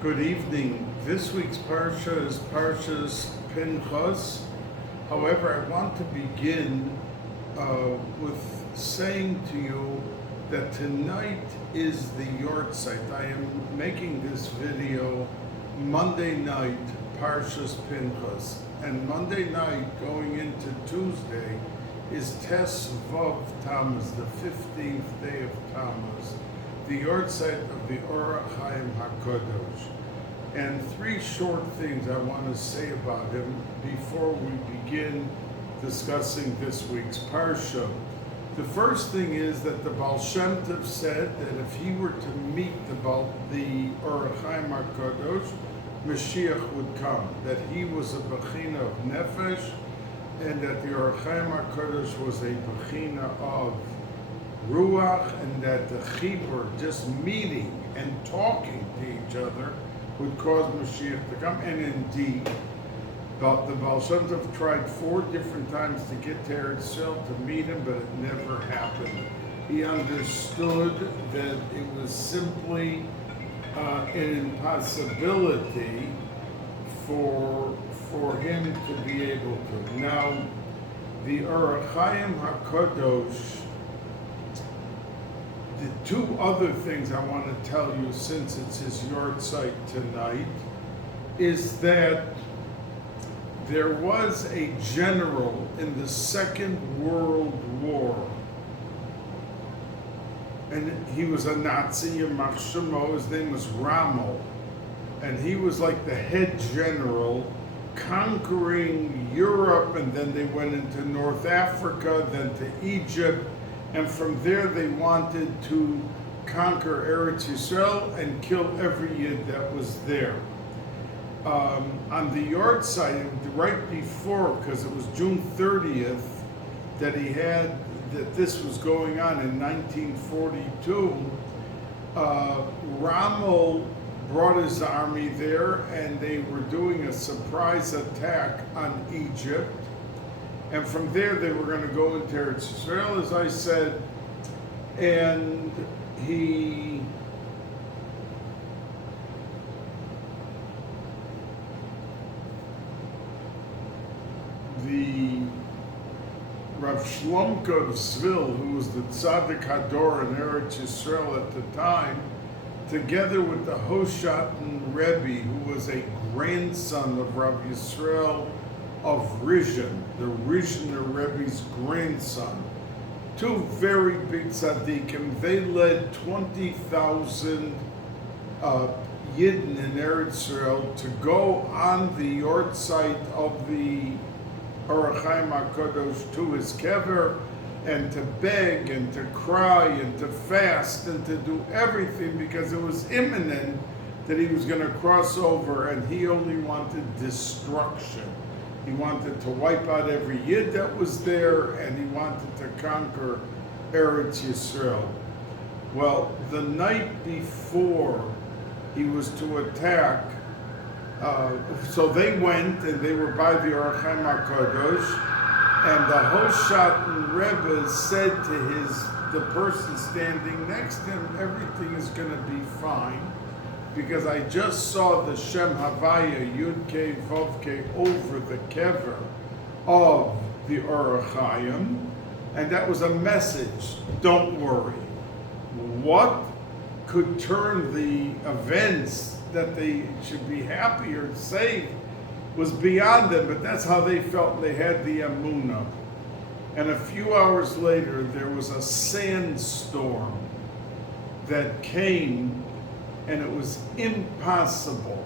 Good evening. This week's Parsha is Parshas Pinchas. However, I want to begin with saying to you that tonight is the yahrzeit. I am making this video Monday night, Parshas Pinchas. And Monday night, going into Tuesday, is Tes Vav Tammuz, the 15th day of Tammuz, the yahrzeit of the Or HaChaim HaKadosh. And three short things I want to say about him before we begin discussing this week's Parsha. The first thing is that the Baal Shem Tov said that if he were to meet the Or HaChaim HaKadosh, Mashiach would come, that he was a Bechina of Nefesh, and that the Or HaChaim HaKadosh was a Bechina of Ruach, and that the Chibur, just meeting and talking to each other, would cause Mashiach to come. And indeed, the Baal Shem Tov tried 4 different times to get to Yisrael to meet him, but it never happened. He understood that it was simply an impossibility for him to be able to. Now, the Or HaChaim HaKadosh, the two other things I want to tell you, since it's his yahrzeit tonight, is that there was a general in the Second World War, and he was a Nazi, a Machshamo. His name was Rommel, and he was like the head general, conquering Europe, and then they went into North Africa, then to Egypt. And from there, they wanted to conquer Eretz Yisrael and kill every Yid that was there. On the yahrzeit, right before, because it was June 30th that this was going on in 1942, Rommel brought his army there, and they were doing a surprise attack on Egypt. And from there, they were going to go into Eretz Yisrael, as I said, and the Rav Shlomka of Zvil, who was the Tzaddik Hador in Eretz Yisrael at the time, together with the Hoshatn Rebbe, who was a grandson of Rav Yisrael of Rizhin, the Rizhiner Rebbe's grandson. 2 very big tzaddikim. They led 20,000 Yidden in Eretz Yisrael to go on the yahrzeit of the Or HaChaim HaKadosh to his kever, and to beg and to cry and to fast and to do everything, because it was imminent that he was going to cross over, and he only wanted destruction. He wanted to wipe out every Yid that was there, and he wanted to conquer Eretz Yisrael. Well, the night before he was to attack, so they went, and they were by the Or HaChaim HaKadosh, and the Hoshatn Rebbe said to the person standing next to him, everything is going to be fine, because I just saw the Shem Havaya Yud Kei Vav Kei over the kever of the Or HaChaim, and that was a message. Don't worry. What could turn the events that they should be happy or safe was beyond them, but that's how they felt. They had the emunah. And a few hours later, there was a sandstorm that came, and it was impossible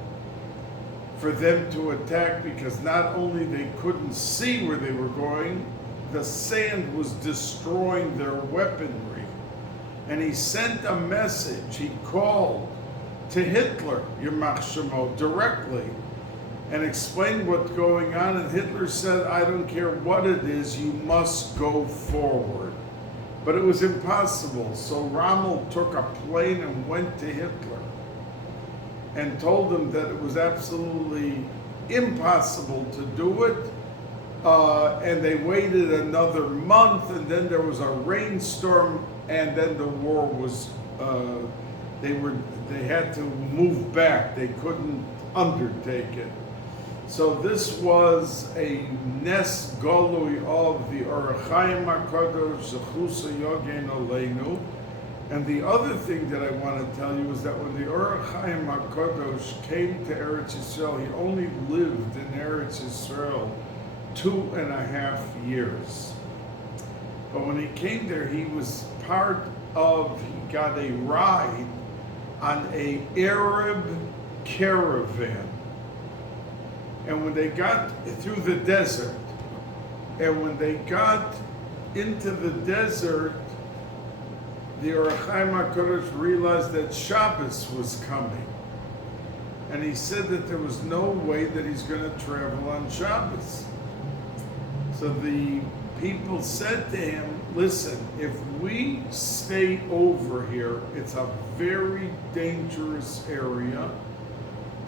for them to attack, because not only they couldn't see where they were going, the sand was destroying their weaponry. And he sent a message. He called to Hitler, Yamach Shemo, directly, and explained what's going on. And Hitler said, I don't care what it is, you must go forward. But it was impossible. So Rommel took a plane and went to Hitler and told him that it was absolutely impossible to do it. And they waited another month, and then there was a rainstorm, and then the war was, they had to move back. They couldn't undertake it. So this was a Nes Golui of the Orach Chaim HaKadosh Zechusa Yogein Aleinu. And the other thing that I want to tell you is that when the Orach Chaim HaKadosh came to Eretz Yisrael, he only lived in Eretz Yisrael 2.5 years. But when he came there, he was he got a ride on a Arab caravan. And when they got through the desert, and when they got into the desert, the Orach Chaim HaKadosh realized that Shabbos was coming. And he said that there was no way that he's going to travel on Shabbos. So the people said to him, listen, if we stay over here, it's a very dangerous area,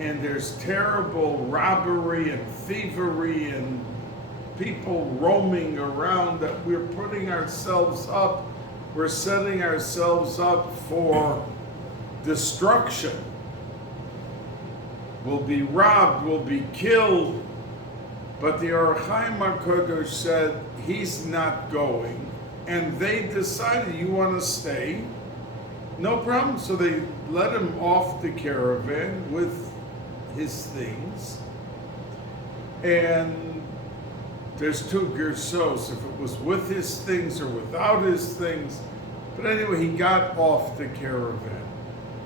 and there's terrible robbery and thievery and people roaming around, that we're putting ourselves up, we're setting ourselves up for destruction. We'll be robbed, we'll be killed. But the Orach Chaim HaKadosh said, he's not going. And they decided, you want to stay? No problem. So they let him off the caravan with his things. And there's two gersos, if it was with his things or without his things. But anyway, he got off the caravan.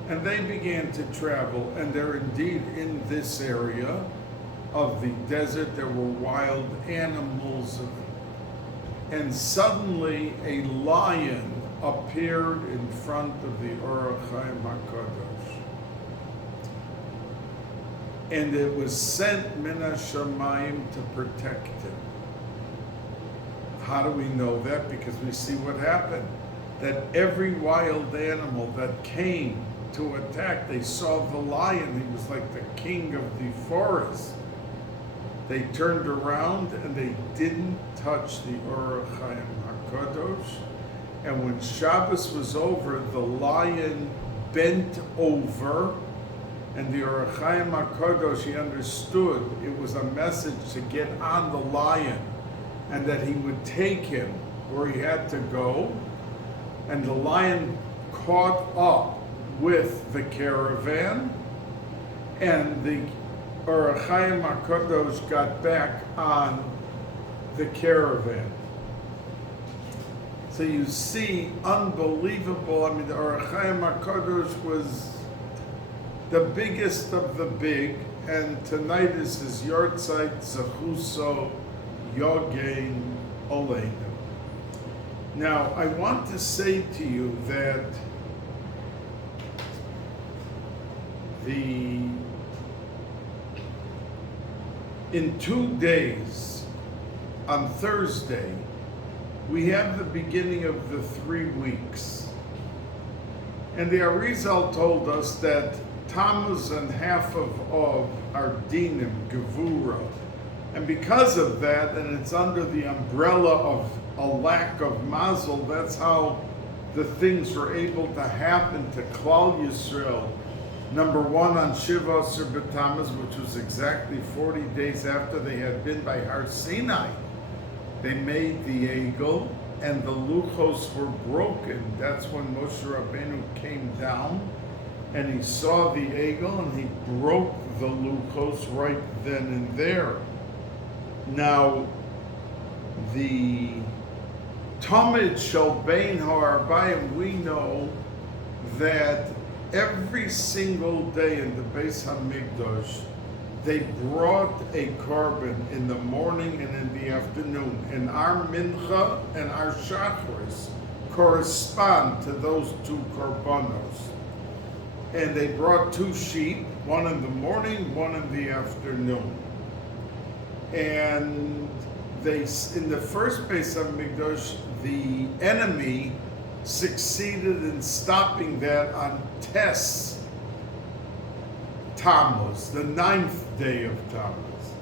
And they began to travel. And they're indeed in this area of the desert. There were wild animals. And suddenly a lion appeared in front of the Orach Chaim HaKadosh. And it was sent min hashamayim to protect him. How do we know that? Because we see what happened. That every wild animal that came to attack, they saw the lion. He was like the king of the forest. They turned around and they didn't touch the Orach Chaim HaKadosh. And when Shabbos was over, the lion bent over, and the Orach Chaim HaKadosh, he understood it was a message to get on the lion, and that he would take him where he had to go. And the lion caught up with the caravan, and the Orach Chaim HaKadosh got back on the caravan. So you see, unbelievable. I mean, the Orach Chaim HaKadosh was the biggest of the big, and tonight is his Yortzeit Zechuso Yogein Oleinu. Now, I want to say to you that in 2 days, on Thursday, we have the beginning of the 3 weeks. And the Arizal told us that Tammuz and half of are dinim, gevura. And because of that, and it's under the umbrella of a lack of mazel, that's how the things were able to happen to Klal Yisrael. Number one, on Shiva Asar B'Tammuz, which was exactly 40 days after they had been by Har Sinai, they made the egel, and the luchos were broken. That's when Moshe Rabbeinu came down, and he saw the egel, and he broke the luchos right then and there. Now, the Tamid Shalbein Ha'arbayim, we know that every single day in the Bais HaMikdash, they brought a korban in the morning and in the afternoon. And our mincha and our shachris correspond to those two korbanos. And they brought 2 sheep, one in the morning, one in the afternoon. And they, in the first Bais HaMikdash, the enemy succeeded in stopping that on Tes Tammuz, the 9th day of Tammuz.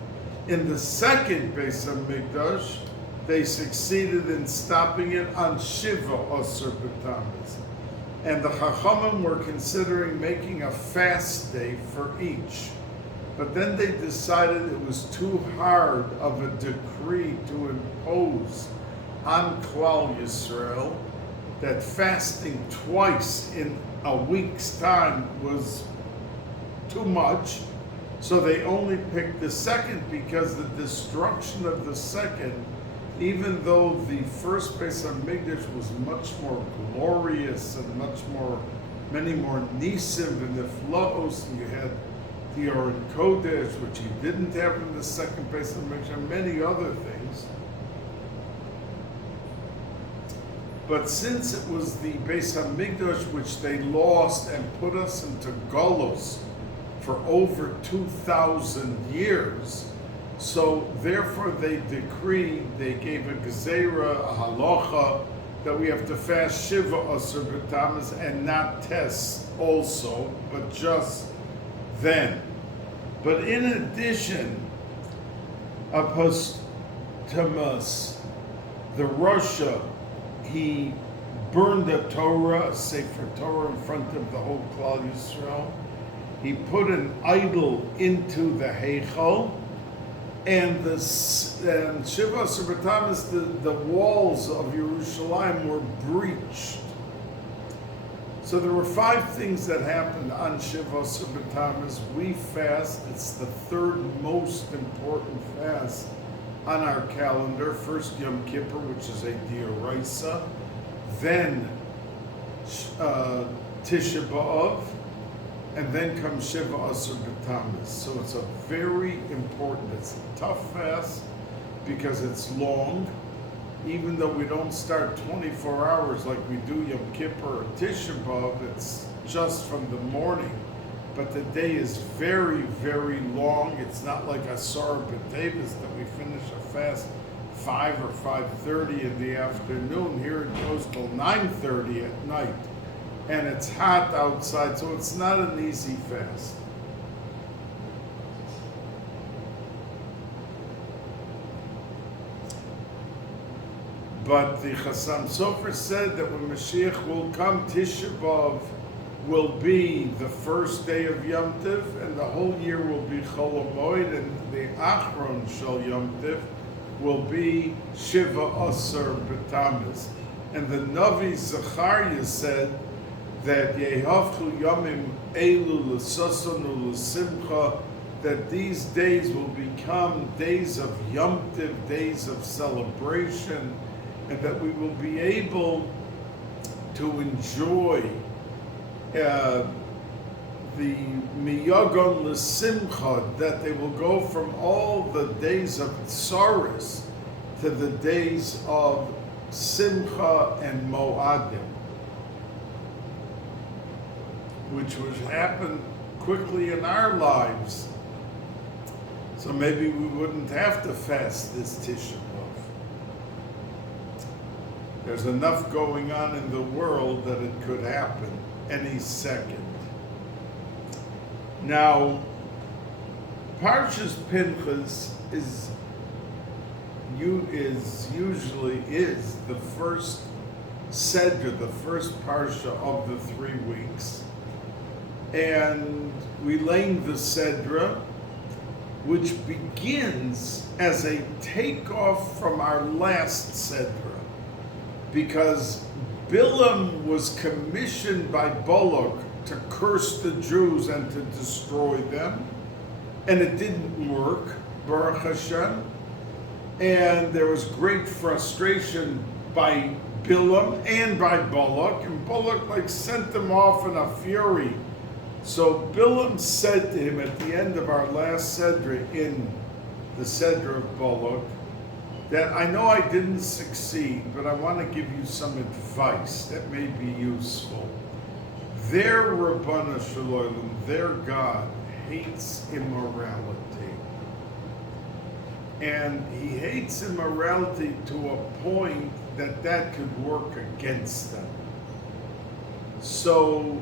In the second Bais HaMikdash, they succeeded in stopping it on Shiva Asar B'Tammuz. And the Chachamim were considering making a fast day for each. But then they decided it was too hard of a decree to impose on Klal Yisrael, that fasting twice in a week's time was too much. So they only picked the second, because the destruction of the second, even though the first Bais Hamikdash was much more glorious and many more nisim and niflaos, and you had the Aron Kodesh, which he didn't have in the second Bais Hamikdash, and many other things. But since it was the Bais Hamikdash which they lost and put us into Golos for over 2,000 years, so therefore they decreed, they gave a gezerah, a halacha, that we have to fast Shiva Asar B'Tammuz and not Tes also, but just then. But in addition, Apostomus, the Russia, he burned a Torah, a Sefer Torah, in front of the whole Klal Yisrael. He put an idol into the Heichal, and Shiva Asar B'Tammuz, the walls of Yerushalayim were breached. So there were 5 things that happened on Shiva Asar B'Tammuz. We fast. It's the 3rd most important fast on our calendar. First Yom Kippur, which is a D'oraisa, then Tisha B'Av, and then comes Shiva Asar B'Tammuz. So it's a very important, it's a tough fast because it's long. Even though we don't start 24 hours like we do Yom Kippur or Tisha B'Av, it's just from the morning. But the day is very, very long. It's not like Asar B'Tevis that we finish a fast 5 or 5:30 in the afternoon. Here it goes till 9:30 at night. And it's hot outside, so it's not an easy fast. But the Chassam Sofer said that when Mashiach will come, Tisha B'Av will be the first day of Yom Tiv, and the whole year will be Chol HaMoed, and the Achron Shel Yom Tiv will be Shiva Asar B'Tammuz. And the Navi Zechariah said that Yehavchu Yomim Elu L'Sosonu L'Simcha, that these days will become days of Yom Tiv, days of celebration, and that we will be able to enjoy the Miyagon L'Simcha, that they will go from all the days of Tsaris to the days of Simcha and Moadim, which would happen quickly in our lives. So maybe we wouldn't have to fast this Tisha B'Av. There's enough going on in the world that it could happen any second. Now, Parshas Pinchas is usually the first Sedra, the first Parsha of the 3 weeks. And we learn the Sedra, which begins as a takeoff from our last Sedra, because Bilam was commissioned by Balak to curse the Jews and to destroy them, and it didn't work, Baruch Hashem, and there was great frustration by Bilam and by Balak, and Balak sent them off in a fury. So Bilam said to him at the end of our last Sedra, in the Sedra of Balak, that I know I didn't succeed, but I want to give you some advice that may be useful. Their Rabbana Shalom, their God, hates immorality. And he hates immorality to a point that could work against them. So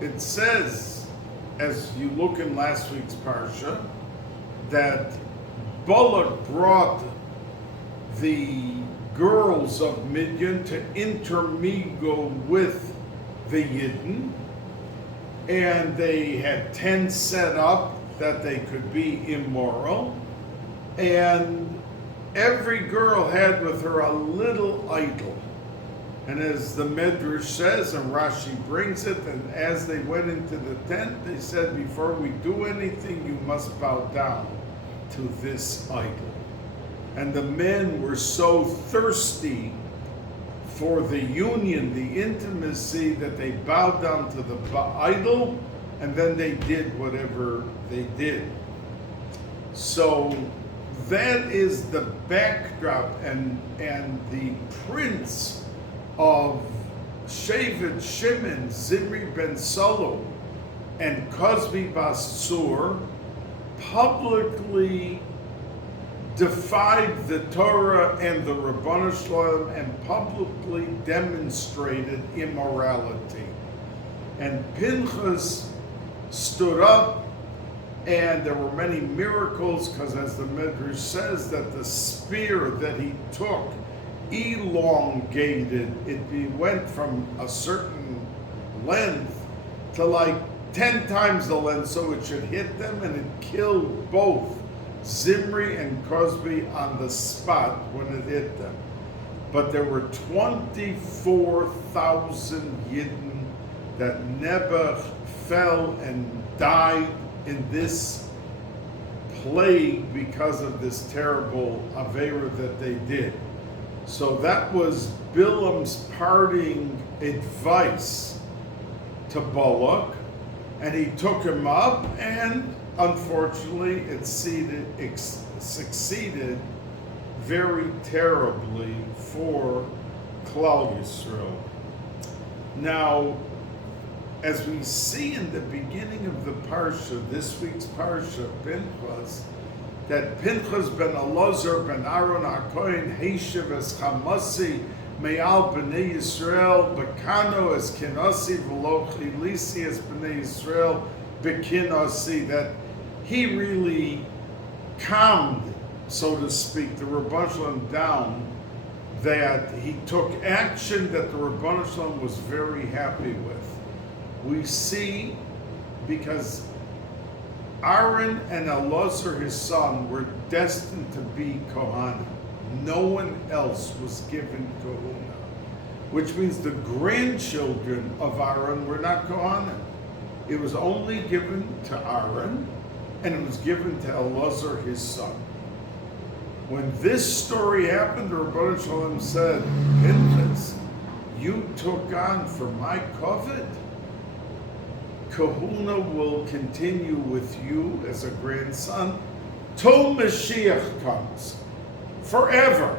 it says, as you look in last week's Parsha, that Balak brought the girls of Midian to intermingle with the Yidden, and they had tents set up that they could be immoral, and every girl had with her a little idol. And as the Medrash says, and Rashi brings it, and as they went into the tent, they said, before we do anything, you must bow down to this idol. And the men were so thirsty for the union, the intimacy, that they bowed down to the idol, and then they did whatever they did. So that is the backdrop, and the prince of Shevet Shimon, Zimri ben Solo, and Cosby Basur publicly defied the Torah and the Rabbanu Shalom and publicly demonstrated immorality. And Pinchas stood up, and there were many miracles, because as the Medrash says, that the spear that he took elongated. It went from a certain length to like 10 times the length, so it should hit them, and it killed both Zimri and Cosby on the spot when it hit them. But there were 24,000 Yidden that never fell and died in this plague because of this terrible Avera that they did. So that was Bilam's parting advice to Balak, and he took him up, and unfortunately it succeeded very terribly for Klal Yisrael. Now, as we see in the beginning of the Parsha, this week's Parsha, Pinchas, that Pinchas ben Elazar ben Aaron HaKohen Heishiv es Chamasi Me'al B'nei Yisrael Bekano es Kinasi V'lo Chilisi es B'nei Yisrael Bekinasi, that he really calmed, so to speak, the Rabbanu Shalom down, that he took action that the Rabbanu Shalom was very happy with. We see, because Aaron and Elazar, his son, were destined to be Kohanim. No one else was given Kohuna, which means the grandchildren of Aaron were not Kohanim. It was only given to Aaron, and it was given to Elazar, his son. When this story happened, the Rabbi Shalom said, Pinchas, you took on for my covet. Kahuna will continue with you as a grandson till Mashiach comes. Forever,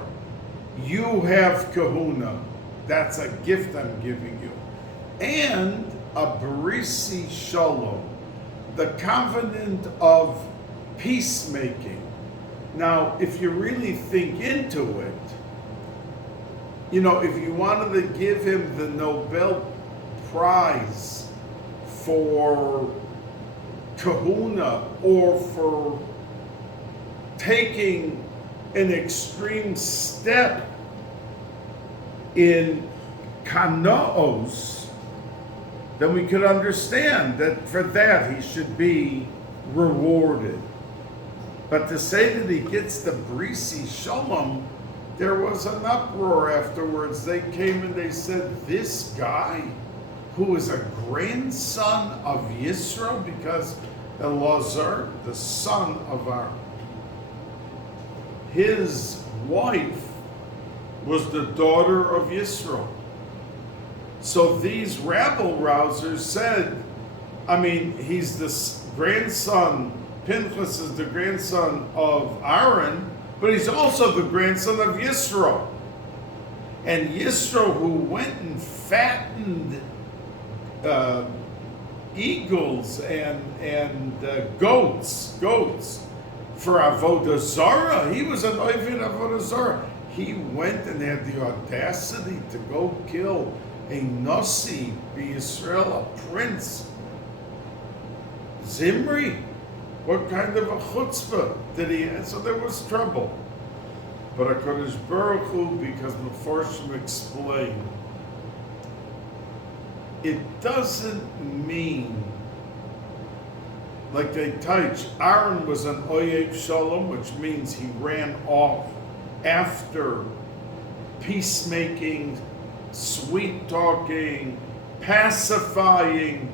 you have Kahuna. That's a gift I'm giving you. And a Barisi Shalom, the covenant of peacemaking. Now, if you really think into it, if you wanted to give him the Nobel Prize for kahuna, or for taking an extreme step in kanaos, then we could understand that for that he should be rewarded. But to say that he gets the Brisi Shalom, there was an uproar afterwards. They came and they said, this guy, who is a grandson of Yisrael, because Elazar, the son of Aaron, his wife was the daughter of Yisrael. So these rabble-rousers said, he's the grandson, Pinchas is the grandson of Aaron, but he's also the grandson of Yisrael. And Yisrael, who went and fattened eagles and goats for Avodah Zarah. He was an Oivin Avodah Zarah. He went and had the audacity to go kill a Nasi B'Yisrael, a prince. Zimri, what kind of a chutzpah did he have? So there was trouble. But HaKadosh Baruch Hu, because Meforshim explained it doesn't mean, like they teach, Aaron was an oyev shalom, which means he ran off after peacemaking, sweet talking, pacifying,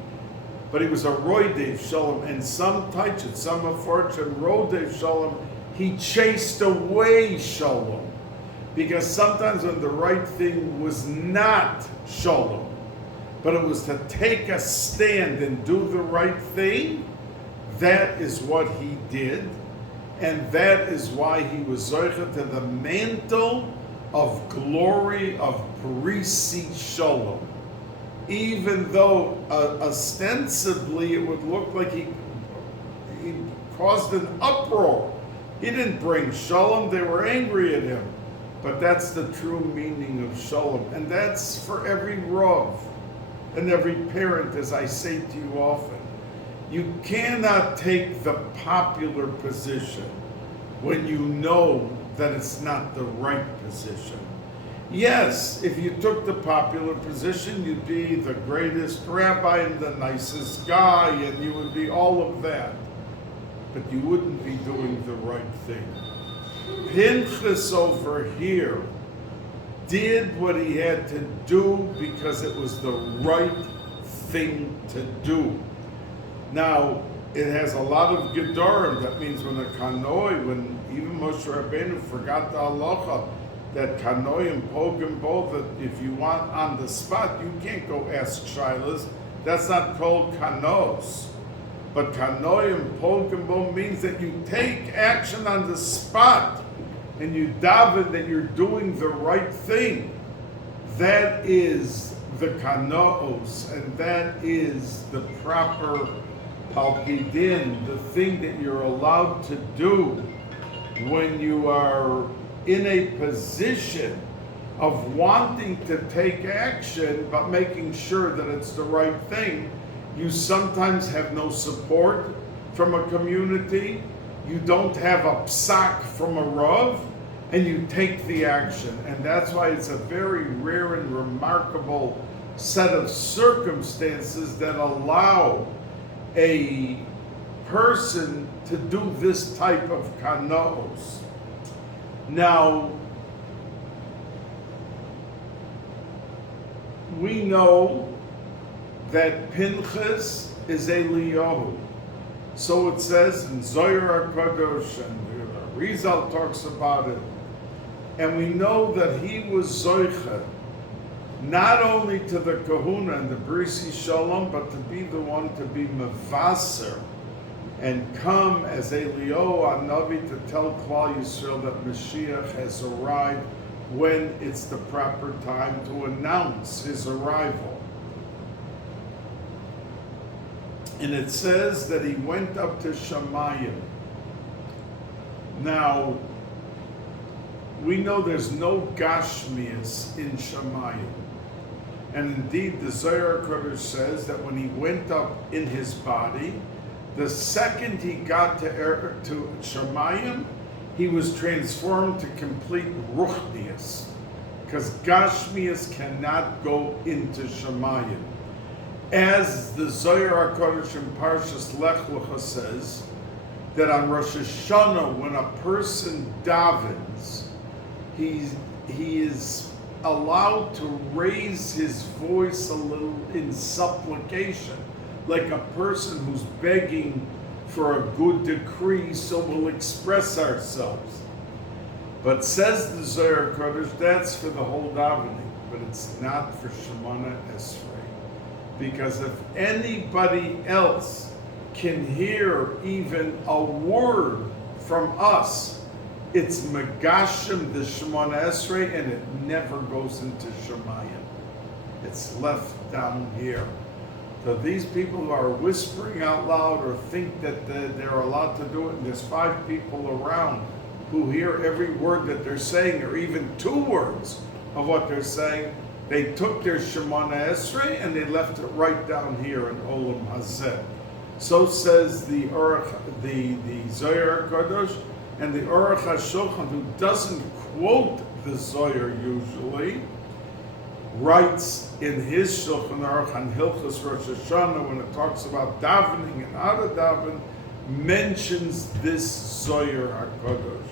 but he was a roidev shalom, and some teach it, some unfortunate roidev shalom, he chased away shalom. Because sometimes when the right thing was not shalom, but it was to take a stand and do the right thing, that is what he did, and that is why he was zoicha to the mantle of glory of Parisi Shalom. Even though ostensibly it would look like he caused an uproar. He didn't bring Shalom, they were angry at him. But that's the true meaning of Shalom. And that's for every Rav and every parent, as I say to you often. You cannot take the popular position when you know that it's not the right position. Yes, if you took the popular position, you'd be the greatest rabbi and the nicest guy, and you would be all of that. But you wouldn't be doing the right thing. Pinchas over here did what he had to do because it was the right thing to do. Now, it has a lot of gedorim. That means when a kanoi, when even Moshe Rabbeinu forgot the halacha, that kanoi and pogim both, that if you want on the spot, you can't go ask shilas. That's not called kanos. But kanoi and pogim both means that you take action on the spot and you daven that you're doing the right thing. That is the kanaos, and that is the proper palpidin, the thing that you're allowed to do when you are in a position of wanting to take action, but making sure that it's the right thing. You sometimes have no support from a community, you don't have a psak from a rav, and you take the action. And that's why it's a very rare and remarkable set of circumstances that allow a person to do this type of kanaos. Now, we know that Pinchas is Eliyahu. So it says in Zohar HaKadosh, and the Rizal talks about it. And we know that he was Zoicha, not only to the kahuna and the Brisi Shalom, but to be the one to be Mavaser and come as Eliyahu Navi to tell Klal Yisrael that Mashiach has arrived when it's the proper time to announce his arrival. And it says that he went up to Shamayim. Now, we know there's no Gashmias in Shamayim. And indeed, the Zohar HaKadosh says that when he went up in his body, the second he got to Shamayim, he was transformed to complete Ruchnias, because Gashmias cannot go into Shamayim. As the Zohar HaKadosh in Parshas Lech Lecha says, that on Rosh Hashanah, when a person davens, he is allowed to raise his voice a little in supplication, like a person who's begging for a good decree, so we'll express ourselves. But says the Zohar HaKadosh, that's for the whole davening, but it's not for Shemona Esrei. Because if anybody else can hear even a word from us, it's Megashim the Shemona Esrei, and it never goes into Shemayim. It's left down here. So these people who are whispering out loud or think that they're allowed to do it, and there's 5 people around who hear every word that they're saying, or even 2 words of what they're saying, they took their Shemona Esrei and they left it right down here in Olam Hazeh. So says the Zohar HaKadosh, and the Aruch HaShulchan, who doesn't quote the Zohar usually, writes in his Shulchan Aruch on Hilchos Rosh Hashanah, when it talks about davening and how to daven, mentions this Zohar HaKadosh,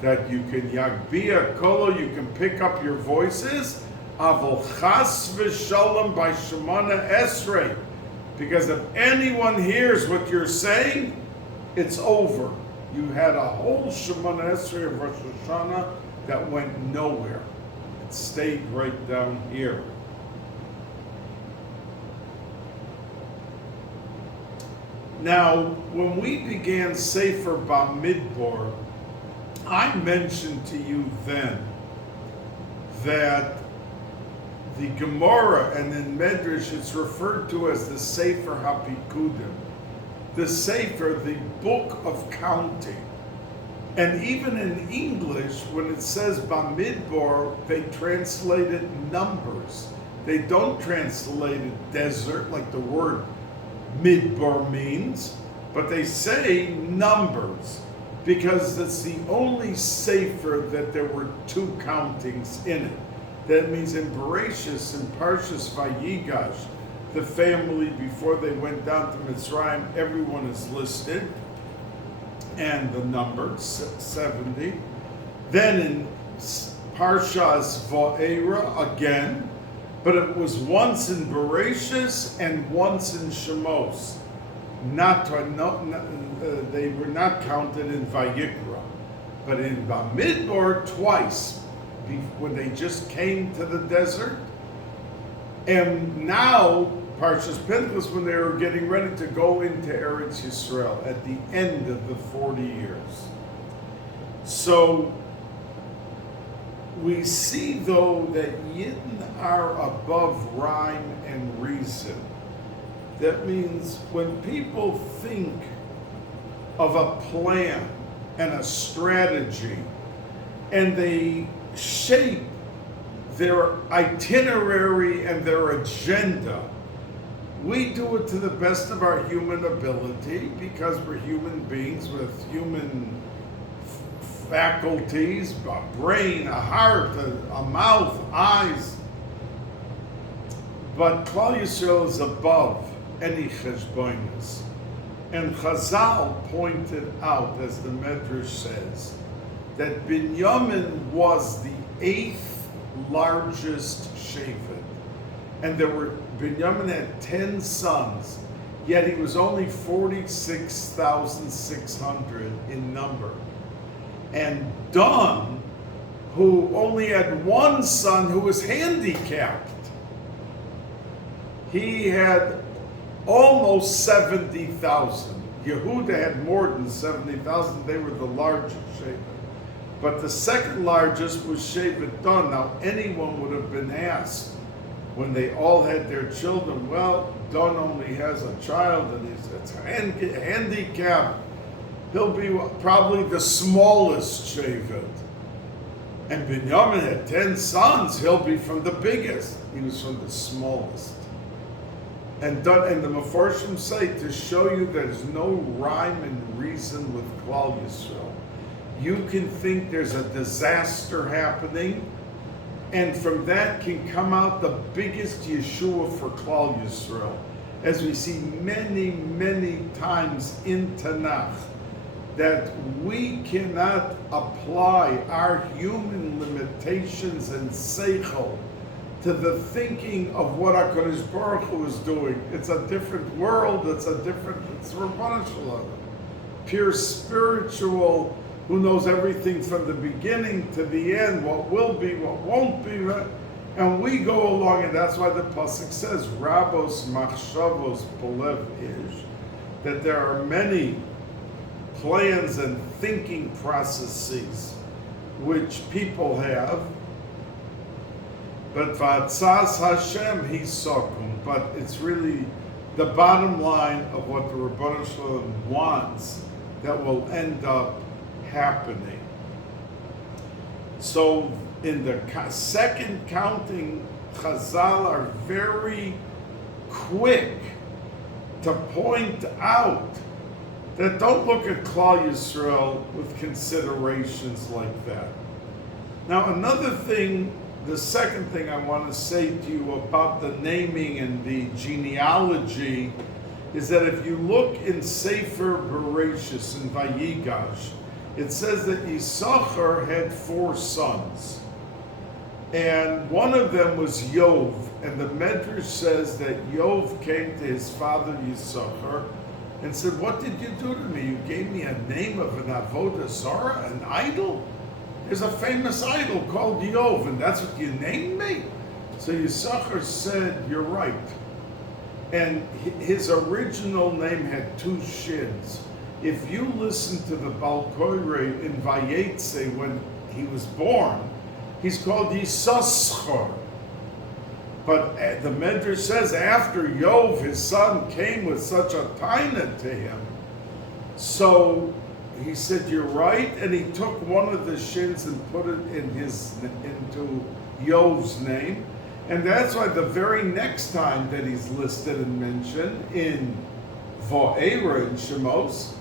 that you can Yagbiya Kolo, you can pick up your voices, Avol Chas V'Shalom by Shemana Esrei, because if anyone hears what you're saying, it's over. You had a whole Shemana Esrei of Rosh Hashanah that went nowhere. It stayed right down here. Now, when we began Sefer Bamidbar, I mentioned to you then that the Gemara and in Medrash it's referred to as the Sefer HaPikudim, the Sefer, the book of counting. And even in English, when it says Bamidbar, they translate it numbers. They don't translate it desert like the word Midbar means, but they say numbers because it's the only Sefer that there were two countings in it. That means in Bereshis and Parshas Vayigash, the family before they went down to Mitzrayim, everyone is listed, and the number 70. Then in Parshas Va'era again, but it was once in Bereshis and once in Shemos. They were not counted in Vayikra, but in Bamidbar twice, when they just came to the desert, and now Parshas Pinchas when they were getting ready to go into Eretz Yisrael at the end of the 40 years. So we see though that Yidden are above rhyme and reason. That means when people think of a plan and a strategy and they shape their itinerary and their agenda, we do it to the best of our human ability because we're human beings with human faculties, a brain, a heart, a mouth, eyes. But Klal Yisrael is above any cheshbonos. And Chazal pointed out, as the Medrash says, that Binyamin was the 8th largest Shevet. And Binyamin had 10 sons, yet he was only 46,600 in number. And Dan, who only had one son who was handicapped, he had almost 70,000. Yehuda had more than 70,000. They were the largest Shevet. But the second largest was Shevet Dan. Now, anyone would have been asked when they all had their children, well, Dan only has a child and it's handicapped. He'll be probably the smallest Shevet. And Binyamin had 10 sons. He'll be from the biggest. He was from the smallest. And the Mefarshim say to show you there's no rhyme and reason with Klal Yisrael. You can think there's a disaster happening, and from that can come out the biggest Yeshua for Klal Yisrael, as we see many, many times in Tanakh, that we cannot apply our human limitations and seichel to the thinking of what HaKadosh Baruch Hu is doing. It's a different world, it's Rabbanan Shalom. Pure spiritual, who knows everything from the beginning to the end, what will be, what won't be, and we go along, and that's why the Pasuk says, Rabos Machshavos Belev Ish, that there are many plans and thinking processes which people have, but Vatzas Hashem Hisokum, but it's really the bottom line of what the Rabbanan Shalom wants that will end up happening. So in the second counting, Chazal are very quick to point out that don't look at Klal Yisrael with considerations like that. Now another thing the second thing I want to say to you about the naming and the genealogy is that if you look in Sefer Bereshis in Vayigash, it says that Yisachar had 4 sons. And one of them was Yov. And the Medrash says that Yov came to his father Yisachar and said, "What did you do to me? You gave me a name of an avodah zarah, an idol? There's a famous idol called Yov, and that's what you named me?" So Yisachar said, "You're right." And his original name had 2 shins. If you listen to the Balkany in Vayetze when he was born, he's called Yisachar. But the Medrash says after Yov, his son, came with such a taina to him. So he said, "You're right," and he took one of the shins and put it into Yov's name. And that's why the very next time that he's listed and mentioned in Va'era in Shemos,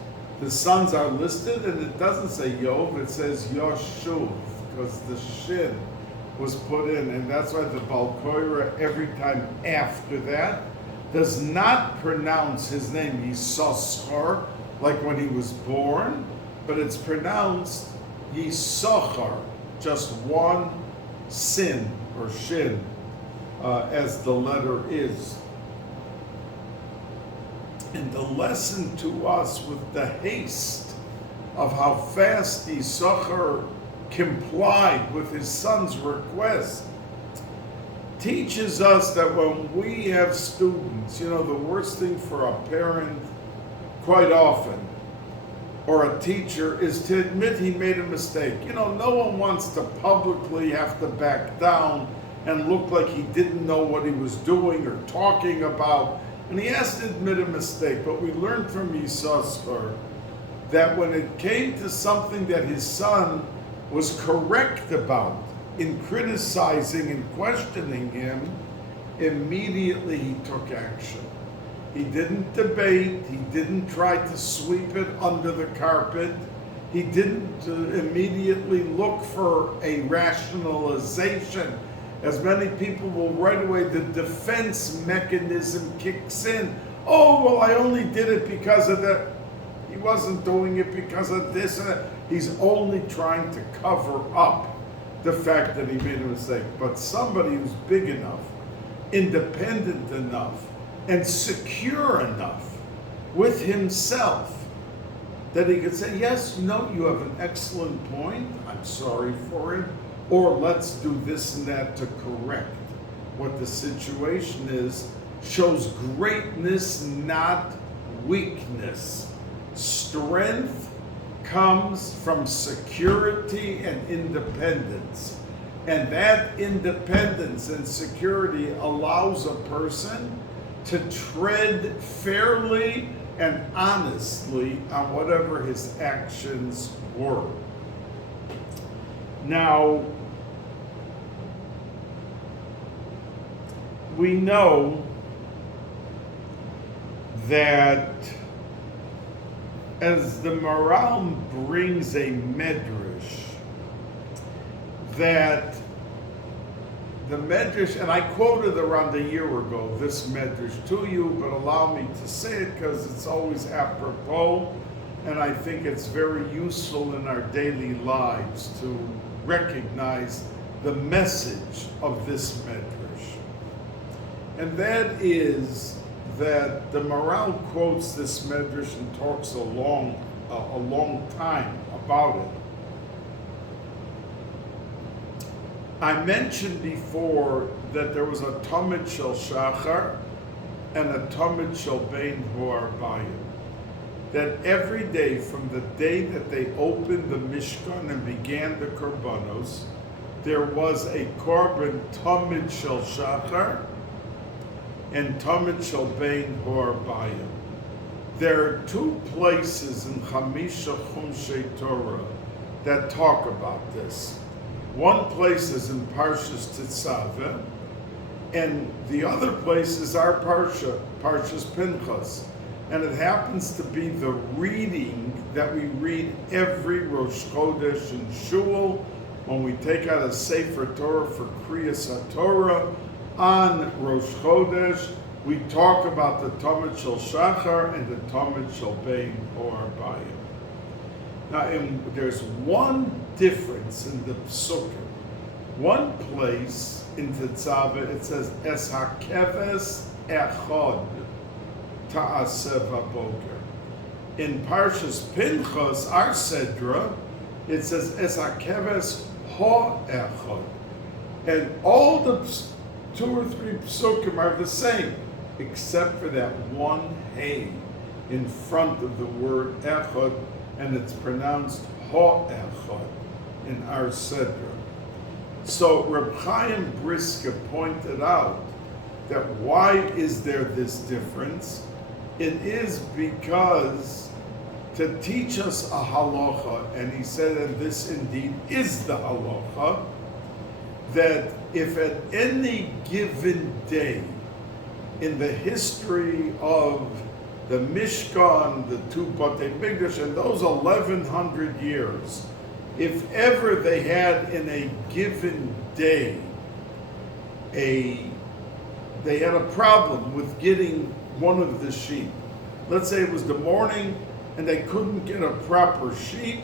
the sons are listed, and it doesn't say Yov, it says Yoshuv, because the shin was put in, and that's why the Balkany every time after that does not pronounce his name Yisachar like when he was born, but it's pronounced Yisachar, just one sin or shin, as the letter is. And the lesson to us with the haste of how fast Yisachar complied with his son's request teaches us that when we have students, the worst thing for a parent quite often, or a teacher, is to admit he made a mistake. No one wants to publicly have to back down and look like he didn't know what he was doing or talking about, and he has to admit a mistake. But we learned from Yisachar that when it came to something that his son was correct about, in criticizing and questioning him, immediately he took action. He didn't debate, he didn't try to sweep it under the carpet, he didn't immediately look for a rationalization. As many people will right away, the defense mechanism kicks in. "Oh, well, I only did it because of that." He wasn't doing it because of this and that. He's only trying to cover up the fact that he made a mistake. But somebody who's big enough, independent enough, and secure enough with himself that he could say, "Yes, you have an excellent point, I'm sorry for it," or "Let's do this and that to correct what the situation is," shows greatness, not weakness. Strength comes from security and independence. And that independence and security allows a person to tread fairly and honestly on whatever his actions were. Now, we know that as the Maral brings a medrash, that the medrash, and I quoted around a year ago this medrash to you, but allow me to say it because it's always apropos, and I think it's very useful in our daily lives to recognize the message of this medrash. And that is that the Maral quotes this medrash and talks a long time about it. I mentioned before that there was a Tamid Shel Shachar and a Tamid Shel Bein Ho'arbayim. That every day from the day that they opened the Mishkan and began the Korbanos, there was a Korban Tamid Shel Shachar and Tamid Shel Bein Ho'arbayim. There are 2 places in Chamisha Chumshei Torah that talk about this. One place is in Parshas Tetzaveh, and the other place is our Parsha, Parshas Pinchas. And it happens to be the reading that we read every Rosh Chodesh in Shul when we take out a Sefer Torah for Kriyas HaTorah on Rosh Chodesh, we talk about the Tamid Shel Shachar and the Tamid Shel Bein or Arbayim. Now, there's one difference in the Psukim. One place in Tetzaveh it says, Es HaKeves Echad Ta'aseh V'Boker. In Parshas Pinchas, our Sedra, it says, Es HaKeves Ha-Echad. And all the 2 or 3 Psukim are the same, except for that one Hey in front of the word Echad, and it's pronounced Ha-Echad in our Sedra. So Reb Chaim Brisker pointed out that why is there this difference? It is because to teach us a halacha, and he said, and this indeed is the halacha, that if at any given day in the history of the Mishkan, the 2 Batei Mikdash, and those 1,100 years, if ever they had in a given day they had a problem with getting one of the sheep. Let's say it was the morning and they couldn't get a proper sheep.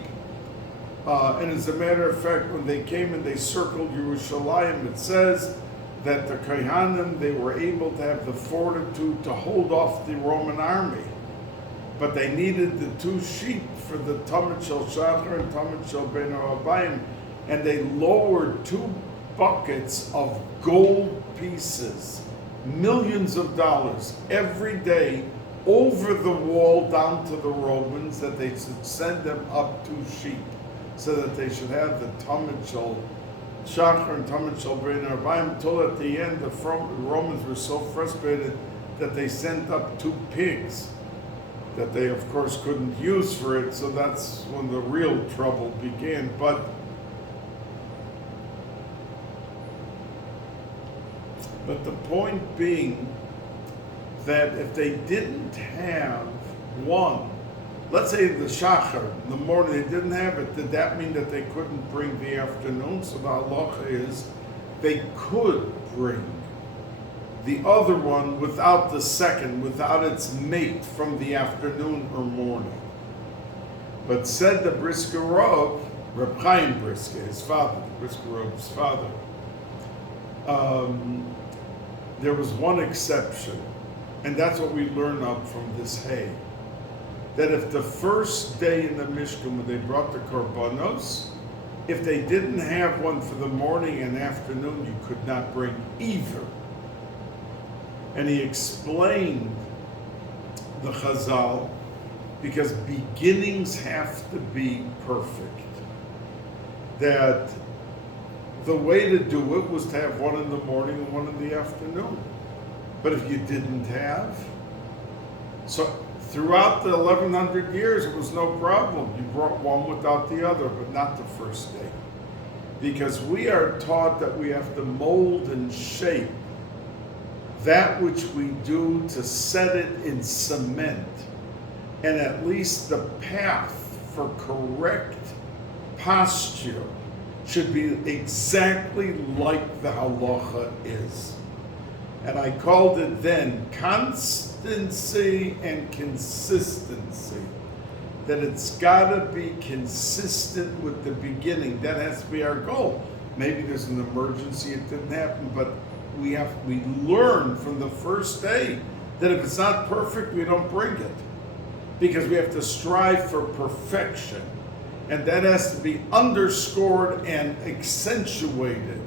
And as a matter of fact, when they came and they circled Yerushalayim, it says that the Kohanim, they were able to have the fortitude to hold off the Roman army. But they needed the 2 sheep for the Tamid Shel Shachar and Tamid Shel Bein Arbayim, and they lowered 2 buckets of gold pieces, millions of dollars, every day over the wall down to the Romans, that they should send them up 2 sheep, so that they should have the Tamid Shel Shachar and Tamid Shel Bein Arbayim, until at the end the Romans were so frustrated that they sent up 2 pigs that they of course couldn't use for it, so that's when the real trouble began. But the point being that if they didn't have one, let's say the Shachar, in the morning they didn't have it, did that mean that they couldn't bring the afternoon? So the halacha is they could bring the other one without the second, without its mate from the afternoon or morning. But said the Brisker Rav, Reb Chaim Brisker, his father, the Brisker Rav's father, there was one exception, and that's what we learn up from this hay. That if the first day in the Mishkan when they brought the korbanos, if they didn't have one for the morning and afternoon, you could not bring either. And he explained the Chazal, because beginnings have to be perfect. That the way to do it was to have one in the morning and one in the afternoon. But if you didn't have, so throughout the 1,100 years, it was no problem. You brought one without the other, but not the first day. Because we are taught that we have to mold and shape that which we do to set it in cement, and at least the path for correct posture should be exactly like the halacha is. And I called it then constancy and consistency. That it's got to be consistent with the beginning. That has to be our goal. Maybe there's an emergency, it didn't happen, but we learn from the first day that if it's not perfect, we don't bring it. Because we have to strive for perfection. And that has to be underscored and accentuated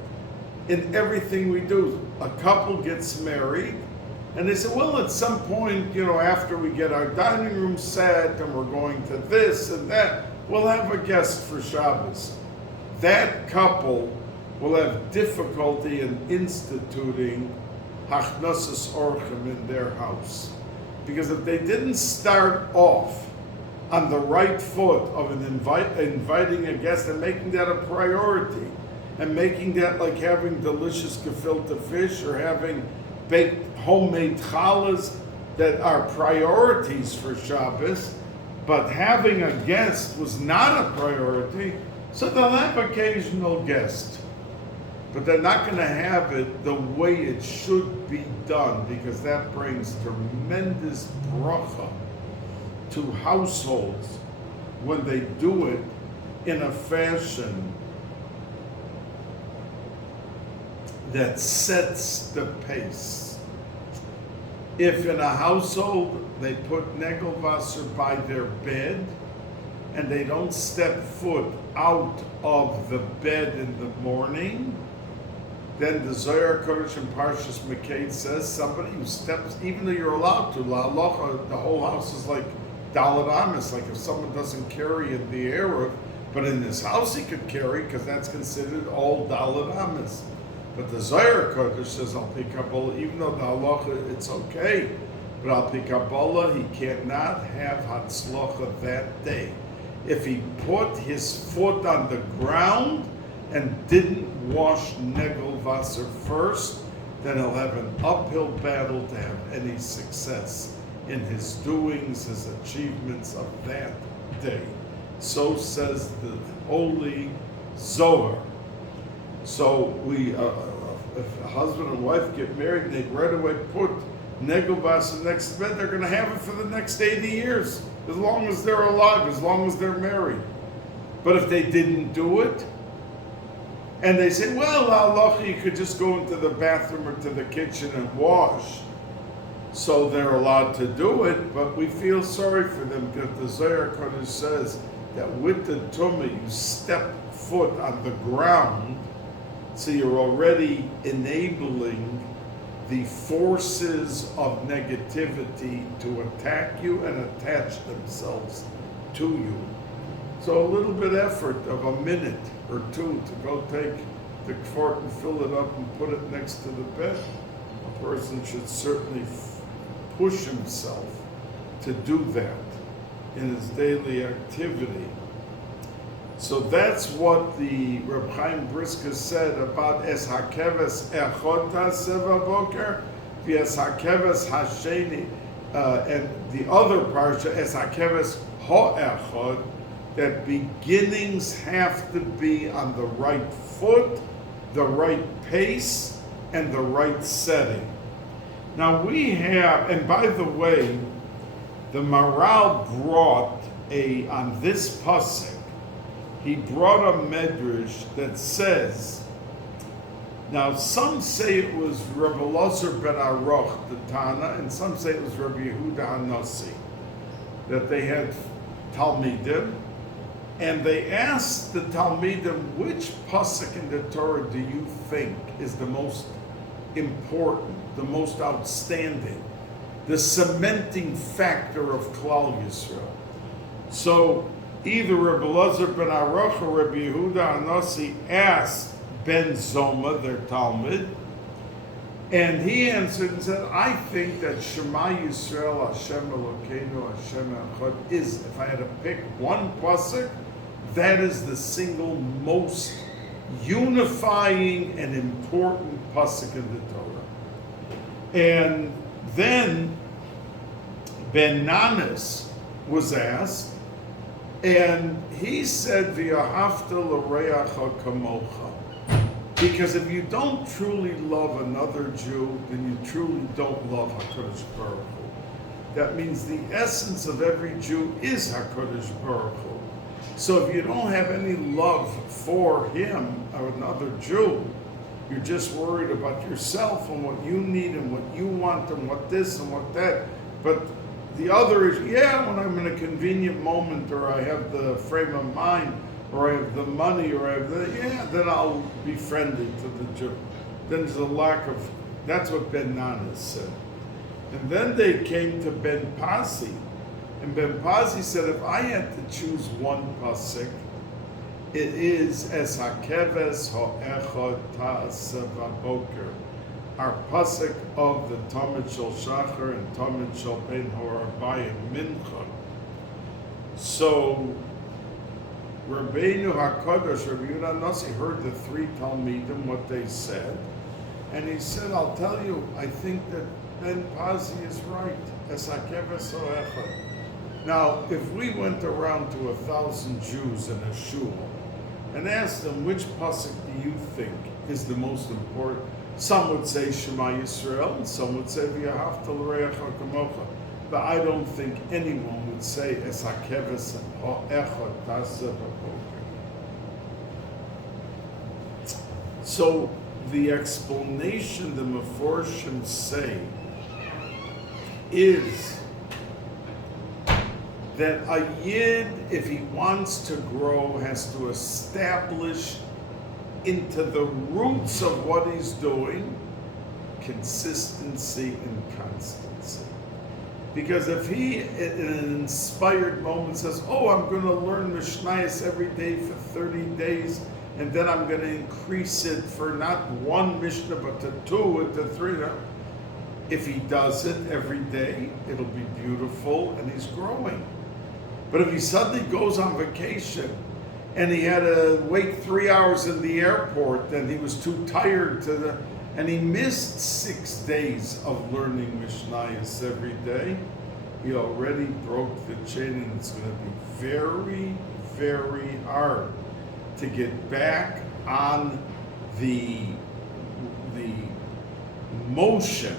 in everything we do. A couple gets married, and they say, well, at some point, after we get our dining room set and we're going to this and that, we'll have a guest for Shabbos. That couple will have difficulty in instituting Hachnasas Orchim in their house. Because if they didn't start off on the right foot of inviting a guest and making that a priority, and making that like having delicious gefilte fish or having baked homemade challahs, that are priorities for Shabbos, but having a guest was not a priority, So they'll have occasional guests, but they're not going to have it the way it should be done, because that brings tremendous bracha to households when they do it in a fashion that sets the pace. If in a household they put Negelwasser by their bed and they don't step foot out of the bed in the morning, then the Zohar Kodesh in Parshas Meked says somebody who steps, even though you're allowed to, la halacha, the whole house is like Dalet Amos, like if someone doesn't carry in the Erev, but in his house he could carry, because that's considered all Dalet Amos. But the Zohar Kodesh says Al Pi Kabbalah, even though the halacha it's okay, but Al Pi Kabbalah he cannot have Hatzlacha that day. If he put his foot on the ground and didn't wash Negelwasser first, then he'll have an uphill battle to have any success in his doings, his achievements of that day. So says the Holy Zohar. So we, if a husband and wife get married and they right away put Negelwasser next to bed, they're going to have it for the next 80 years, as long as they're alive, as long as they're married. But if they didn't do it, and they say, well, halacha, you could just go into the bathroom or to the kitchen and wash, so they're allowed to do it, but we feel sorry for them, because the Zohar Kodesh says that with the tumah you step foot on the ground, so you're already enabling the forces of negativity to attack you and attach themselves to you. So a little bit effort of a minute or two to go take the quart and fill it up and put it next to the bed. A person should certainly push himself to do that in his daily activity. So that's what the Reb Chaim Brisker said about Es Hakeves Echota Seva Boker, Es Hakeves Hasheni, and the other parsha Es Hakeves Ha'echod, that beginnings have to be on the right foot, the right pace, and the right setting. Now we have, and by the way, the Maral brought on this pasuk, he brought a medrash that says, now some say it was Rabbi Elazar ben Aruch, the Tana, and some say it was Rabbi Yehuda HaNasi, that they had Talmidim, and they asked the Talmidim, which pasuk in the Torah do you think is the most important, the most outstanding, the cementing factor of Klal Yisrael? So either Rabbi Elazar ben Aruch or Rabbi Yehuda HaNasi asked Ben Zoma, their Talmud, and he answered and said, I think that Shema Yisrael Hashem Elokeinu Hashem Echad is, if I had to pick one pasuk, that is the single most unifying and important pasuk in the Torah. And then Ben Nanas was asked, and he said, V'yahavta l'reacha kamocha. Because if you don't truly love another Jew, then you truly don't love HaKadosh Baruch Hu. That means the essence of every Jew is HaKadosh Baruch Hu. So if you don't have any love for him or another Jew, you're just worried about yourself and what you need and what you want and what this and what that. But the other is, yeah, when I'm in a convenient moment, or I have the frame of mind, or I have the money, or I have the, yeah, then I'll be friendly to the Jew. Then there's a lack of, that's what Ben Nanas said. And then they came to Ben Pasi, and Ben Pasi said, if I had to choose one pasuk, it is Es Hakeves Ha'echad Ta'aseh V'Boker, our pasuk of the Tamid Shel Shachar and Tamid Shel Ben Horabayim Mincha. So Rabbeinu HaKadosh, Rabbi Yehuda HaNasi, heard the three Talmidim, what they said, and he said, I'll tell you, I think that Ben Pasi is right. Es Hakeves Ha'echad. Now, if we went around to 1,000 Jews in a shul, and asked him, which pasuk do you think is the most important? Some would say Shema Yisrael, and some would say V'yahavta l'reacha kamocha. But I don't think anyone would say Es hakeves ha'echad taseh b'boker. So the explanation the Meforshim say is that a Yid, if he wants to grow, has to establish into the roots of what he's doing consistency and constancy. Because if he, in an inspired moment, says, oh, I'm going to learn Mishnayos every day for 30 days, and then I'm going to increase it for not one Mishnah, but to 2 and to 3. If he does it every day, it'll be beautiful, and he's growing. But if he suddenly goes on vacation, and he had to wait 3 hours in the airport, and he was too tired and he missed 6 days of learning Mishnayos every day, he already broke the chain, and it's going to be very, very hard to get back on the motion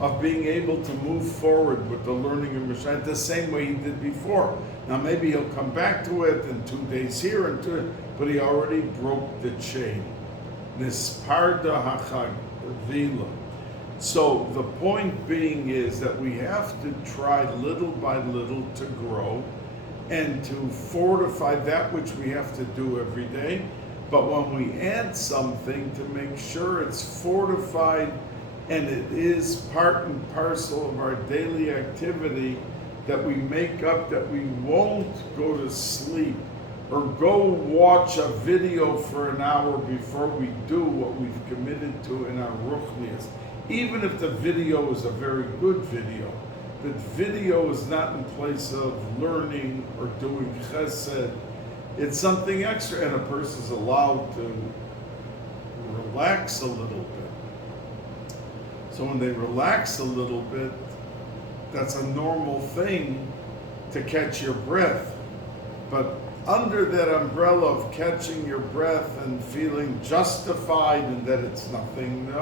of being able to move forward with the learning of Mishnah the same way he did before. Now maybe he'll come back to it in 2 days here and 2, but he already broke the chain. Nisparda hachagvila. So the point being is that we have to try little by little to grow and to fortify that which we have to do every day. But when we add something, to make sure it's fortified and it is part and parcel of our daily activity, that we make up, that we won't go to sleep or go watch a video for an hour before we do what we've committed to in our ruchnias. Even if the video is a very good video, the video is not in place of learning or doing chesed. It's something extra, and a person is allowed to relax a little bit. So when they relax a little bit, that's a normal thing to catch your breath. But under that umbrella of catching your breath and feeling justified and that it's nothing,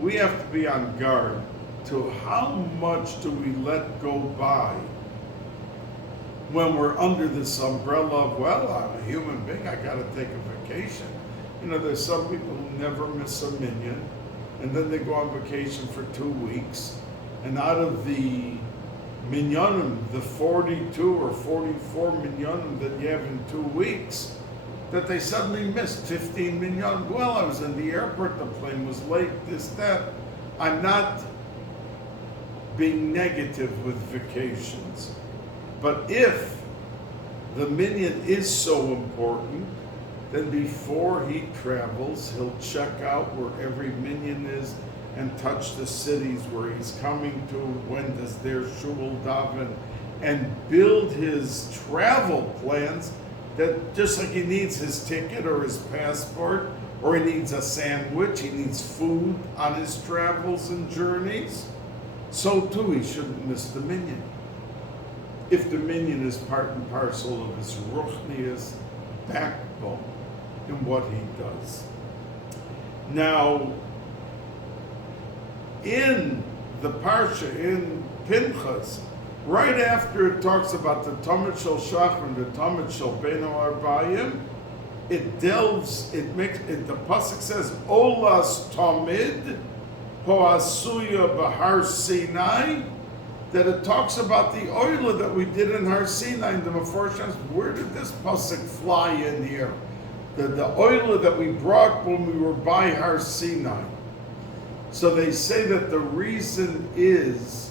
we have to be on guard to how much do we let go by when we're under this umbrella of, well, I'm a human being, I gotta take a vacation. There's some people who never miss a minyan, and then they go on vacation for 2 weeks, and out of the minyanim, the 42 or 44 minyanim that you have in 2 weeks, that they suddenly missed 15 minyanim. Well, I was in the airport, the plane was late, this, that. I'm not being negative with vacations. But if the minyan is so important, then before he travels, he'll check out where every minyan is and touch the cities where he's coming to, when does their shul daven, and build his travel plans, that just like he needs his ticket or his passport, or he needs a sandwich, he needs food on his travels and journeys, so too he shouldn't miss the minyan. If the minyan is part and parcel of his ruchnias backbone in what he does. Now, in the Parsha, in Pinchas, right after it talks about the Tamid Shel Shachar and the Tamid Shel Beino Arbayim, the pasuk says, Olas Tamid Hoasuya Bahar Sinai, that it talks about the oila that we did in Har Sinai. And the Meforshim, where did this pasuk fly in here? The oila that we brought when we were by Har Sinai. So they say that the reason is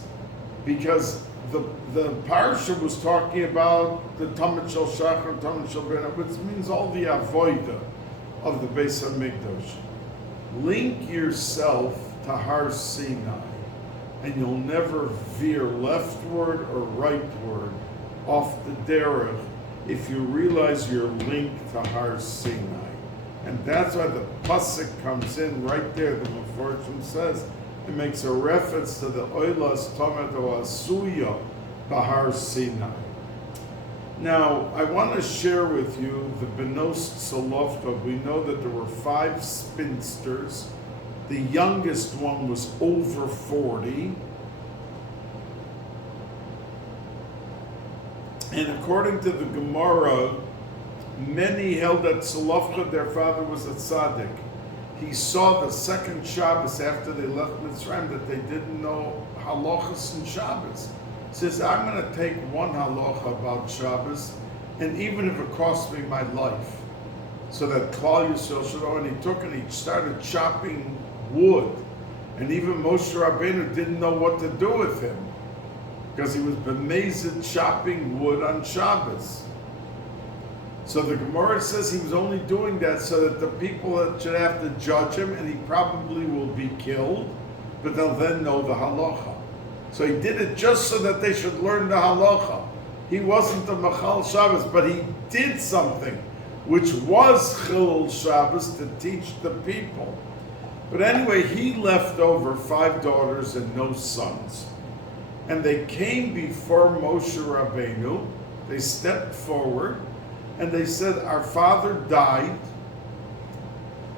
because the parsha was talking about the Tamid Shel Shachar, Tamid Shel Beino, which means all the avodah of the Bais Hamikdash. Link yourself to Har Sinai, and you'll never veer leftward or rightward off the derech if you realize you're linked to Har Sinai. And that's why the pasuk comes in right there. The Meforshim says it makes a reference to the Oilas Tamid Asuya Bahar Sinai. Now, I want to share with you the Benos Solovka. We know that there were 5 spinsters. The youngest one was over 40. And according to the Gemara, many held that Solovka, their father, was a tzaddik. He saw the second Shabbos after they left Mitzrayim that they didn't know halachas and Shabbos. He says, I'm going to take one halacha about Shabbos, and even if it costs me my life, so that Klal Yisrael should know. And he took and he started chopping wood. And even Moshe Rabbeinu didn't know what to do with him, because he was bemazed chopping wood on Shabbos. So the Gemara says he was only doing that so that the people that should have to judge him, and he probably will be killed, but they'll then know the halacha. So he did it just so that they should learn the halacha. He wasn't a Machal Shabbos, but he did something which was Chilul Shabbos to teach the people. But anyway, he left over 5 daughters and no sons. And they came before Moshe Rabbeinu. They stepped forward and they said, our father died.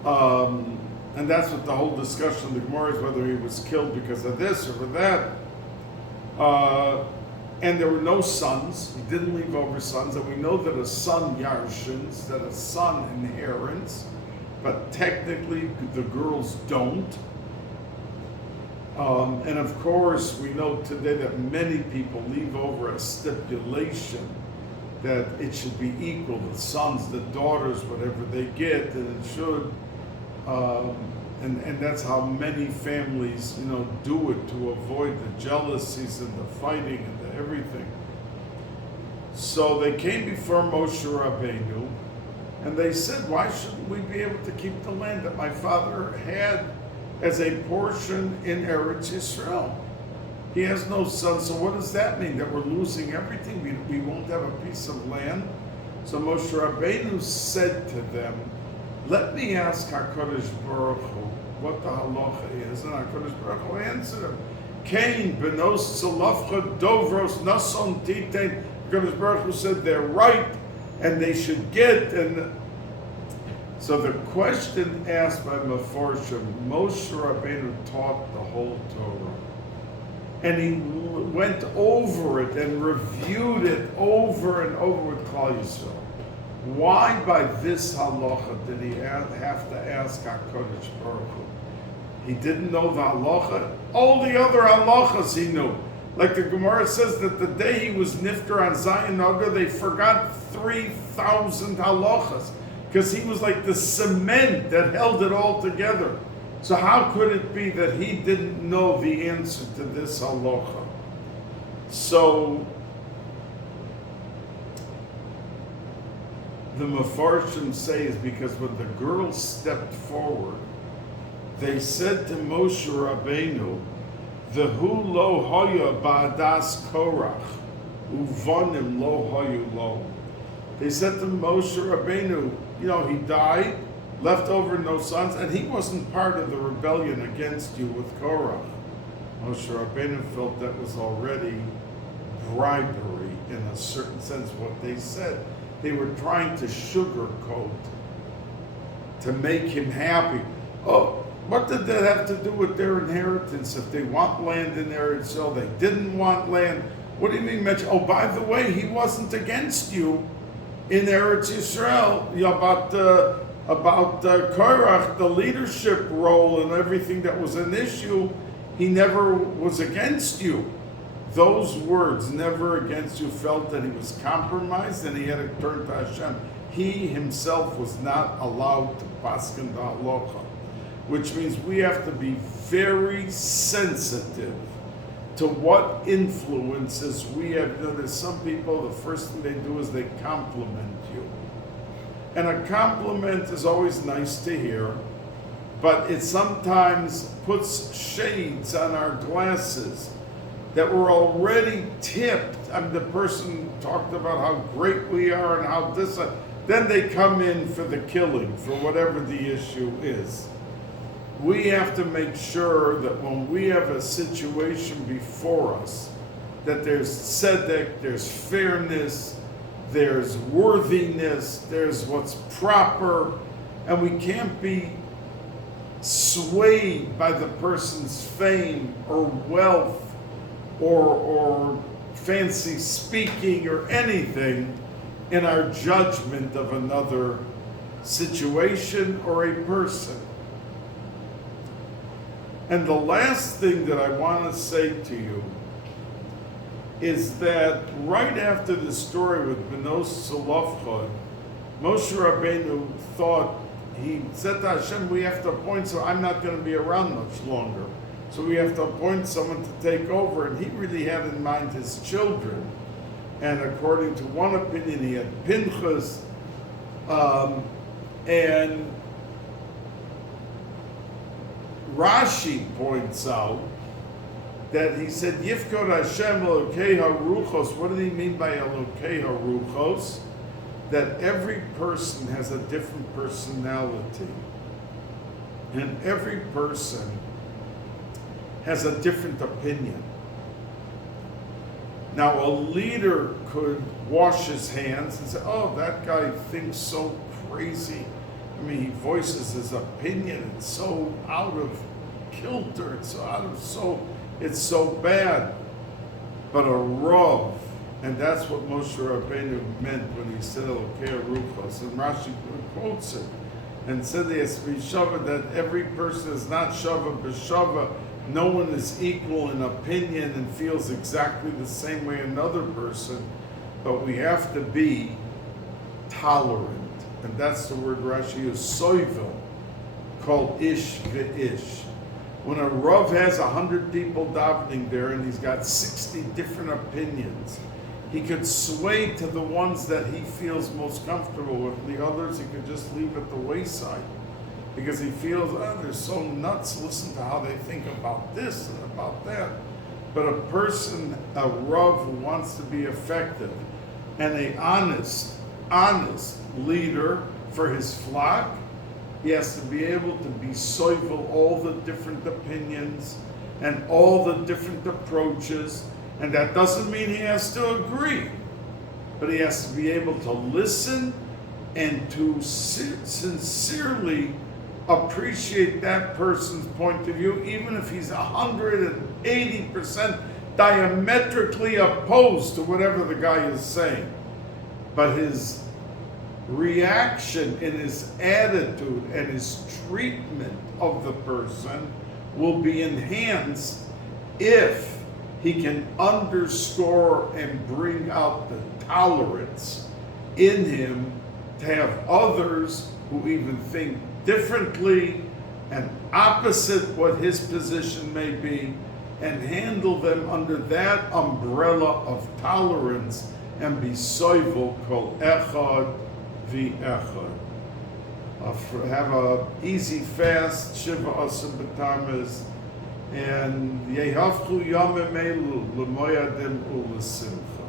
And that's what the whole discussion of the Gemara is, whether he was killed because of this or for that. And there were no sons. He didn't leave over sons. And we know that a son yarshins, that a son inherits, but technically the girls don't. And of course, we know today that many people leave over a stipulation that it should be equal, the sons, the daughters, whatever they get, and it should, and that's how many families, do it to avoid the jealousies and the fighting and the everything. So they came before Moshe Rabbeinu, and they said, why shouldn't we be able to keep the land that my father had as a portion in Eretz Yisrael? He has no son, so what does that mean? That we're losing everything? We won't have a piece of land? So Moshe Rabbeinu said to them, let me ask HaKadosh Baruch Hu what the halacha is. And HaKadosh Baruch Hu answered him, Kain, Benos, Solovcha, Dovros, Nason, Titein. HaKadosh Baruch Hu said they're right, and they should get. And so the question asked by Meforshim, Moshe Rabbeinu taught the whole Torah. And he went over it and reviewed it over and over with Klal Yisrael. Why by this halacha did he have to ask HaKadosh Baruch Hu? He didn't know the halacha. All the other halachas he knew. Like the Gemara says that the day he was nifter on Zion Nagar, they forgot 3,000 halachas, because he was like the cement that held it all together. So how could it be that he didn't know the answer to this halacha? So the Mefarshim say is because when the girls stepped forward, they said to Moshe Rabbeinu, "V'hu lo hoya ba'adas Korach, uvonim lo hoyu lo." They said to Moshe Rabbeinu, he died, left over no sons, and he wasn't part of the rebellion against you with Korach. Moshe Rabbeinu felt that was already bribery in a certain sense, what they said. They were trying to sugarcoat, to make him happy. Oh, what did that have to do with their inheritance? If they want land in Eretz Yisrael, they didn't want land. What do you mean, mention? Oh, by the way, he wasn't against you in Eretz Yisrael about Korach, the leadership role and everything that was an issue. He never was against you. Those words, never against you, felt that he was compromised and he had to turn to Hashem. He himself was not allowed to paskin the halacha, which means we have to be very sensitive to what influences we have. There's some people, the first thing they do is they compliment you. And a compliment is always nice to hear, but it sometimes puts shades on our glasses that we're already tipped. The person talked about how great we are and how this, then they come in for the killing, for whatever the issue is. We have to make sure that when we have a situation before us, that there's tzedek, there's fairness, there's worthiness, there's what's proper, and we can't be swayed by the person's fame or wealth or fancy speaking or anything in our judgment of another situation or a person. And the last thing that I want to say to you is that right after the story with Benos Tzolofchad, Moshe Rabbeinu thought, he said to Hashem, we have to appoint, so I'm not going to be around much longer. So we have to appoint someone to take over. And he really had in mind his children. And according to one opinion, he had Pinchas. And Rashi points out that he said, Yifkod Hashem Elokei HaRuchos. What did he mean by Elokei HaRuchos? That every person has a different personality. And every person has a different opinion. Now, a leader could wash his hands and say, oh, that guy thinks so crazy. I mean, he voices his opinion. It's so out of kilter. It's so bad. But a Rav, and that's what Moshe Rabbeinu meant when he said Elokei Ruchos. And Rashi quotes it and said he has to be shava, that every person is not shava b'shava. No one is equal in opinion and feels exactly the same way another person, but we have to be tolerant. And that's the word Rashi is soivel, called ish ve'ish. When a Rav has 100 people davening there and he's got 60 different opinions, he could sway to the ones that he feels most comfortable with. The others he could just leave at the wayside, because he feels, they're so nuts, listen to how they think about this and about that. But a person, a Rav who wants to be effective, and a honest leader for his flock, he has to be able to be soivel all the different opinions and all the different approaches. And that doesn't mean he has to agree, but he has to be able to listen and to sincerely appreciate that person's point of view, even if he's 180% diametrically opposed to whatever the guy is saying. But his reaction and his attitude and his treatment of the person will be enhanced if he can underscore and bring out the tolerance in him to have others who even think differently and opposite what his position may be, and handle them under that umbrella of tolerance and be soivel kol echad v'echad. Have a easy fast, Shiva Asar B'Tamuz, and Yehavchu Yomim Elu L'moyadim U'Lesimcha.